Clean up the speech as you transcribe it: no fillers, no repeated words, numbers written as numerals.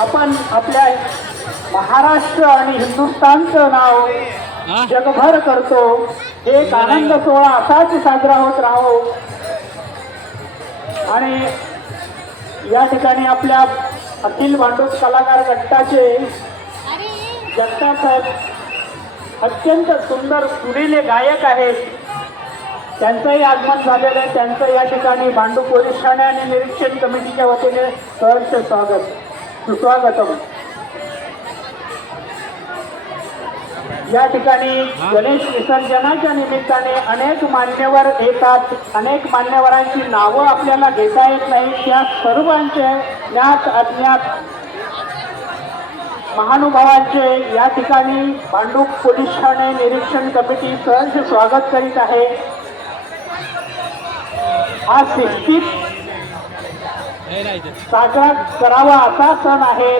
आपण आपल्या महाराष्ट्र आणि हिंदुस्थानचं नाव जगभर करतो। एक आनंद सोहळा असाच साजरा होत राहो। आणि या ठिकाणी आपल्या अखिल भांडूप कलाकार गटाचे जगताप साहेब अत्यंत सुंदर सुरीले गायक आहेत। त्यांचंही आगमन झालेलं आहे। त्यांचं या ठिकाणी भांडूप पोलीस ठाणे आणि निरीक्षण कमिटीच्या वतीने सहर्ष सुस्वागतम। या ठिकाणी गणेश विसर्जनाच्या निमित्ताने अनेक मान्यवर येतात। अनेक मान्यवरांची नावं आपल्याला घेता येत नाही। त्या सर्वांचे ज्ञात अज्ञात महानुभावांचे या ठिकाणी भांडूप पोलीस ठाणे निरीक्षण कमिटी सहर्ष स्वागत करीत आहे। हा शिस्तीत साजरा करावा असा सण आहे।